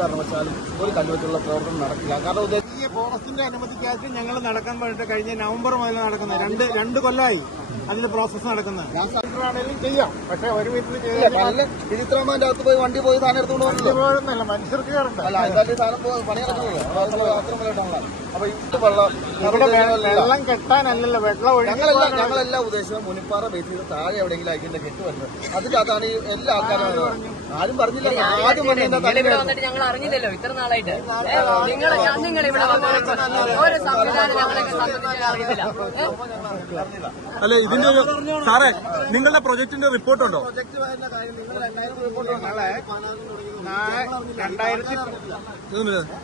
കാരണവശാലും ഒരു കല്ലുവെച്ചുള്ള പ്രവർത്തനം നടക്കില്ല. കാരണം ഉദ്ദേശം ഈ ഫോറസ്റ്റിന്റെ അനുമതിക്കായിട്ട് ഞങ്ങൾ നടക്കാൻ വേണ്ടിട്ട് കഴിഞ്ഞ നവംബർ മുതൽ നടക്കുന്നത്. രണ്ട് രണ്ട് കൊല്ലമായി അതിന്റെ പ്രോസസ്സ് നടക്കുന്നത്. ആണെങ്കിലും ചെയ്യാം. പക്ഷെ ഒരു വീട്ടിൽ വിചിത്രമാന്റെ അകത്ത് പോയി വണ്ടി പോയി സാധനം എടുത്തുകൊണ്ട് പോകുന്നില്ല മനുഷ്യർക്ക് കയറണ്ട? അല്ല എന്തായാലും സാധനം പോയി പണി നടക്കുന്നത് അത്രമല്ലായിട്ടാണ് അപ്പൊ ഇത് വെള്ളം വെള്ളം കെട്ടാനല്ലല്ലോ വെള്ളം ഞങ്ങളെല്ലാം ഞങ്ങളെല്ലാം ഉദ്ദേശിച്ചത് മുനിപ്പാറ ബേസ് ചെയ്ത് താഴെ എവിടെയെങ്കിലും അയക്കേണ്ട കെട്ട് വരുന്നത് അതിന്റെ അകത്താണ് ഈ എല്ലാ ആൾക്കാരും ആരും പറഞ്ഞില്ല. ആദ്യം വന്നിട്ട് ഞങ്ങൾ അറിഞ്ഞില്ലല്ലോ ഇത്ര നാളായിട്ട്. നിങ്ങൾ നിങ്ങൾ ഇവിടെ ഒരു സംവിധാനം ഞങ്ങളൊക്കെ സംബന്ധിച്ച് അറിയത്തില്ല അല്ല ഇതിന്റെ ഒരു സാറേ നിങ്ങളുടെ പ്രൊജക്ടിന്റെ റിപ്പോർട്ടുണ്ടോ?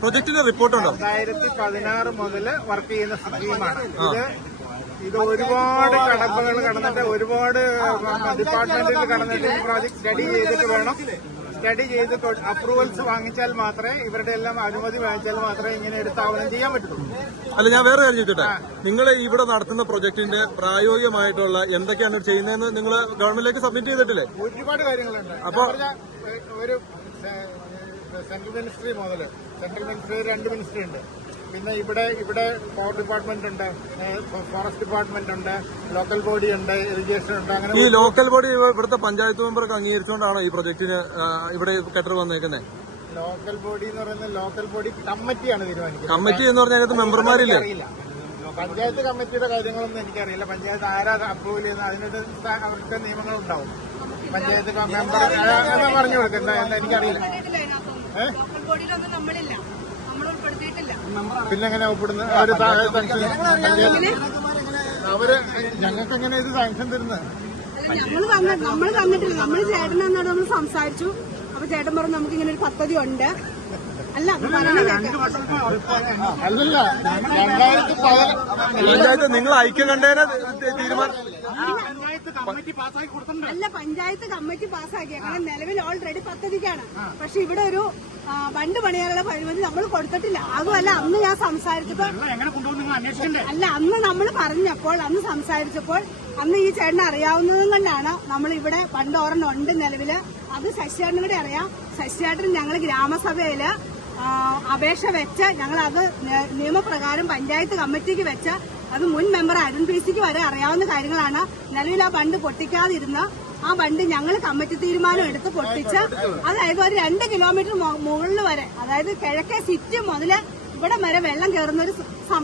പ്രൊജക്ടിന്റെ റിപ്പോർട്ടുണ്ടോ? രണ്ടായിരത്തി പതിനാറ് മുതൽ വർക്ക് ചെയ്യുന്ന സ്കീമാണ്. ഇത് ഇത് ഒരുപാട് കടമ്പകൾ കടന്നിട്ട് ഒരുപാട് ഡിപ്പാർട്ട്മെന്റിൽ കടന്നിട്ട് ഈ പ്രോജക്ട് സ്റ്റഡി ചെയ്തിട്ട് വേണം. സ്റ്റഡി ചെയ്ത് അപ്രൂവൽസ് വാങ്ങിച്ചാൽ മാത്രമേ ഇവരുടെ എല്ലാം അനുമതി വാങ്ങിച്ചാൽ മാത്രമേ ഇങ്ങനെ എടുത്ത് ആവണം ചെയ്യാൻ പറ്റുള്ളൂ അല്ല ഞാൻ വേറെ കാര്യം ചോദിക്കട്ടെ? നിങ്ങൾ ഇവിടെ നടത്തുന്ന പ്രൊജക്ടിന്റെ പ്രായോഗികമായിട്ടുള്ള എന്തൊക്കെയാണ് ചെയ്യുന്നതെന്ന് നിങ്ങൾ ഗവൺമെന്റിലേക്ക് സബ്മിറ്റ് ചെയ്തിട്ടില്ലേ? ഒരുപാട് കാര്യങ്ങളുണ്ട്. അപ്പൊ- ഒരു സെൻട്രൽ മിനിസ്ട്രി മുതൽ സെൻട്രൽ മിനിസ്ട്രി രണ്ട് മിനിസ്ട്രി ഉണ്ട്. പിന്നെ ഇവിടെ ഇവിടെ പവർ ഡിപ്പാർട്ട്മെന്റ് ഉണ്ട് ഫോറസ്റ്റ് ഡിപ്പാർട്ട്മെന്റ് ഉണ്ട് ലോക്കൽ ബോഡി ഉണ്ട് ഇറിഗേഷൻ ഉണ്ട് അങ്ങനെ ഈ ലോക്കൽ ബോഡി ഇവിടുത്തെ പഞ്ചായത്ത് മെമ്പർക്ക് അംഗീകരിച്ചുകൊണ്ടാണോ ഈ പ്രൊജക്ടിന് ഇവിടെ കെട്ടർ വന്നേക്കുന്നത് ലോക്കൽ ബോഡി എന്ന് പറയുന്നത് ലോക്കൽ ബോഡി കമ്മിറ്റിയാണ് തീരുമാനിക്കുന്നത്. കമ്മിറ്റി എന്ന് പറഞ്ഞാൽ അതിനകത്ത് മെമ്പർമാരില്ലേ പഞ്ചായത്ത് കമ്മിറ്റിയുടെ കാര്യങ്ങളൊന്നും എനിക്കറിയില്ല. പഞ്ചായത്ത് ആരാ അപ്രൂവ് ചെയ്യുന്നത്? അതിനൊരു അവർക്ക് നിയമങ്ങൾ ഉണ്ടാവും പഞ്ചായത്ത് മെമ്പർ പറഞ്ഞു കൊടുക്കുന്നത്. എനിക്കറിയില്ല. ഏ? പിന്നെ എങ്ങനെ ഒപ്പിടുന്നത് അവർ ഞങ്ങൾക്ക് എങ്ങനെ ഇത് സാങ്ഷൻ തരുന്നത്? നമ്മൾ നമ്മൾ തന്നിട്ടില്ല നമ്മൾ ചേട്ടനോട് നമ്മൾ സംസാരിച്ചു. അപ്പൊ ചേട്ടൻ പറഞ്ഞു നമുക്ക് ഇങ്ങനെ ഒരു പദ്ധതി ഉണ്ട്. അല്ല അല്ലല്ല രണ്ടായിരത്തി പതിന പഞ്ചായത്ത് നിങ്ങൾ ഐക്യകണ്ഠേന തീരുമാനം അല്ല പഞ്ചായത്ത് കമ്മിറ്റി പാസ്സാക്കിയ കാരണം നിലവിൽ ഓൾറെഡി പദ്ധതിക്കാണ്. പക്ഷെ ഇവിടെ ഒരു വണ്ട് ബണ്ട് പണിയാനുള്ള പരിമിതി നമ്മൾ കൊടുത്തിട്ടില്ല. അതുമല്ല അന്ന് ഞാൻ സംസാരിച്ചപ്പോ അല്ല അന്ന് നമ്മൾ പറഞ്ഞപ്പോൾ അന്ന് സംസാരിച്ചപ്പോൾ അന്ന് ഈ ചേട്ടൻ അറിയാവുന്നതും കൊണ്ടാണ് നമ്മൾ ഇവിടെ പണ്ട് ഒരെണ്ണം ഉണ്ട് നിലവിൽ. അത് ശശിചേട്ടനും കൂടെ അറിയാം. ശശിചേട്ടൻ ഞങ്ങൾ ഗ്രാമസഭയിൽ അപേക്ഷ വെച്ച് ഞങ്ങൾ അത് നിയമപ്രകാരം പഞ്ചായത്ത് കമ്മിറ്റിക്ക് വെച്ച് അത് മുൻ മെമ്പർ അരുൺ പി സിക്ക് വരെ അറിയാവുന്ന കാര്യങ്ങളാണ്. നിലവിൽ ആ ബണ്ട് പൊട്ടിക്കാതിരുന്ന് ആ ബണ്ട് ഞങ്ങൾ കമ്മിറ്റി തീരുമാനം എടുത്ത് പൊട്ടിച്ച് അതായത് ഒരു രണ്ട് കിലോമീറ്റർ മുകളിൽ വരെ അതായത് കിഴക്കേ സിറ്റി മുതൽ ഇവിടെ വരെ വെള്ളം കയറുന്ന ഒരു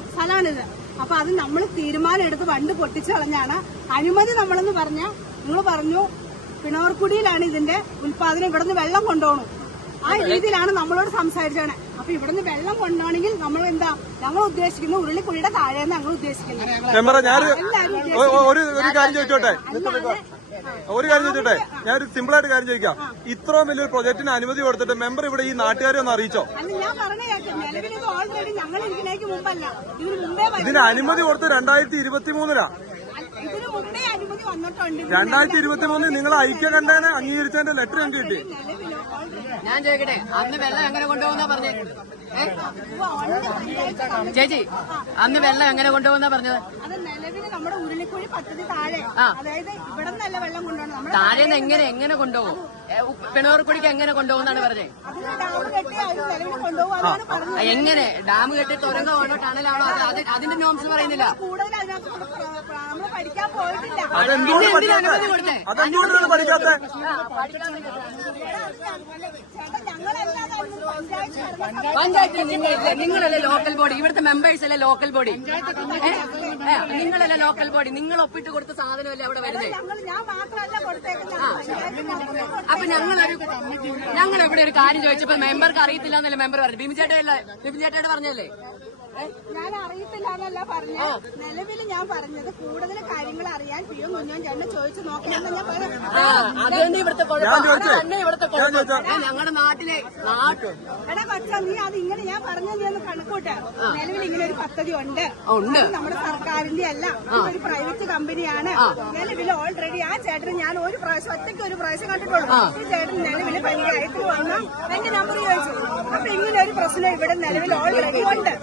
സ്ഥലമാണിത് അപ്പൊ അത് നമ്മൾ തീരുമാനം എടുത്ത് വണ്ട് പൊട്ടിച്ചു കളഞ്ഞാണ്. അനുമതി നമ്മളെന്ന് പറഞ്ഞ നിങ്ങൾ പറഞ്ഞു പിണോർക്കുടിയിലാണ് ഇതിന്റെ ഉൽപാദനം ഇവിടുന്ന് വെള്ളം കൊണ്ടുപോകണം. ആ രീതിയിലാണ് നമ്മളോട് സംസാരിച്ചാണ് അപ്പൊ ഇവിടുന്ന് വെള്ളം കൊണ്ടുപോകണമെങ്കിൽ നമ്മൾ എന്താ ഞങ്ങൾ ഉദ്ദേശിക്കുന്ന ഉരുളിക്കുഴിയുടെ താഴെയാണ് ഞങ്ങൾ ഉദ്ദേശിക്കുന്നത്. ഒരു കാര്യം ചോദിച്ചോട്ടെ? ഒരു കാര്യം ചോദിച്ചോട്ടെ? ഞാനൊരു സിമ്പിൾ ആയിട്ട് കാര്യം ചോദിക്കാം. ഇത്രയും വലിയൊരു പ്രൊജക്ടിന് അനുമതി കൊടുത്തിട്ട് മെമ്പർ ഇവിടെ ഈ നാട്ടുകാരെ ഒന്ന് അറിയിച്ചോ? ഇതിന് അനുമതി കൊടുത്ത് രണ്ടായിരത്തി ഇരുപത്തി മൂന്നിലാ രണ്ടായിരത്തി ഇരുപത്തി മൂന്നിൽ നിങ്ങൾ ഐക്യകണ്ഠേനെ അംഗീകരിച്ചതിന്റെ ലെറ്റർ എന്ത് കിട്ടി ഞാൻ ചോദിക്കട്ടെ അന്ന് വെള്ളം എങ്ങനെ കൊണ്ടുപോകുന്ന പറഞ്ഞേ? ചേച്ചി അന്ന് വെള്ളം എങ്ങനെ കൊണ്ടുപോകുന്ന പറഞ്ഞത്? നമ്മുടെ ഉരുളിക്കുഴി പദ്ധതി താഴെ. അതായത് ഇവിടെ നല്ല വെള്ളം കൊണ്ടുപോകണം നമ്മുടെ താഴേന്ന് എങ്ങനെ എങ്ങനെ കൊണ്ടുപോകും? പിണവർക്കുടിക്ക് എങ്ങനെ കൊണ്ടുപോകുന്നാണ് പറഞ്ഞത്. എങ്ങനെ? ഡാം കെട്ടി തുരങ്കമാണോ ടണലാണോ? അത് അത് അതിന്റെ നോംസ് പറയുന്നില്ല. കൂടുതൽ അതിനകത്ത് നമ്മൾ പഠിക്കാൻ പോയിട്ടില്ല. അനുമതി കൊടുത്തേ? പഠിക്കാത്ത? പഞ്ചായത്തിൽ നിങ്ങളല്ലേ ലോക്കൽ ബോഡി ഇവിടുത്തെ മെമ്പേഴ്സ് അല്ലേ ലോക്കൽ ബോഡി നിങ്ങളല്ലേ ലോക്കൽ ബോഡി നിങ്ങൾ ഒപ്പിട്ട് കൊടുത്ത സാധനമല്ലേ അവിടെ വരുന്നത് അപ്പൊ ഞങ്ങളൊരു ഞങ്ങൾ ഇവിടെ ഒരു കാര്യം ചോദിച്ചപ്പോ മെമ്പർക്ക് അറിയത്തില്ല എന്നല്ല മെമ്പർ പറഞ്ഞു ബിബി ചേട്ടയല്ല ബിബി ചേട്ടയുടെ പറഞ്ഞല്ലേ ഞാൻ അറിയത്തില്ല എന്നല്ല പറഞ്ഞ നിലവിൽ ഞാൻ പറഞ്ഞത് കൂടുതൽ കാര്യങ്ങൾ അറിയാൻ പിയോ കുഞ്ഞോൻ ചേട്ടൻ ചോദിച്ചു നോക്കണമെന്ന് ഞാൻ പറഞ്ഞു ഞങ്ങളുടെ നാട്ടിലെ നാട്ട് എടാ കൊച്ചാ നീ അത് ഇങ്ങനെ ഞാൻ പറഞ്ഞത് നീ ഒന്ന് കണക്കൂട്ട്. നിലവിൽ ഇങ്ങനെ ഒരു പദ്ധതി ഉണ്ട്. നമ്മുടെ നമ്മുടെ സർക്കാരിന്റെ അല്ല. ഒരു പ്രൈവറ്റ് കമ്പനിയാണ് നിലവിൽ ഓൾറെഡി ആ ചേട്ടന് ഞാൻ ഒരു പ്രാവശ്യം ഒറ്റയ്ക്ക് ഒരു പ്രാവശ്യം കണ്ടിട്ടുള്ളൂ. ഈ ചേട്ടൻ നിലവിൽ പഞ്ചായത്തിൽ വന്ന. എന്റെ നമ്പർ ചോദിച്ചു. അപ്പൊ ഇങ്ങനെ ഒരു പ്രശ്നം ഇവിടെ നിലവിൽ ഓൾറെഡി ഉണ്ട്.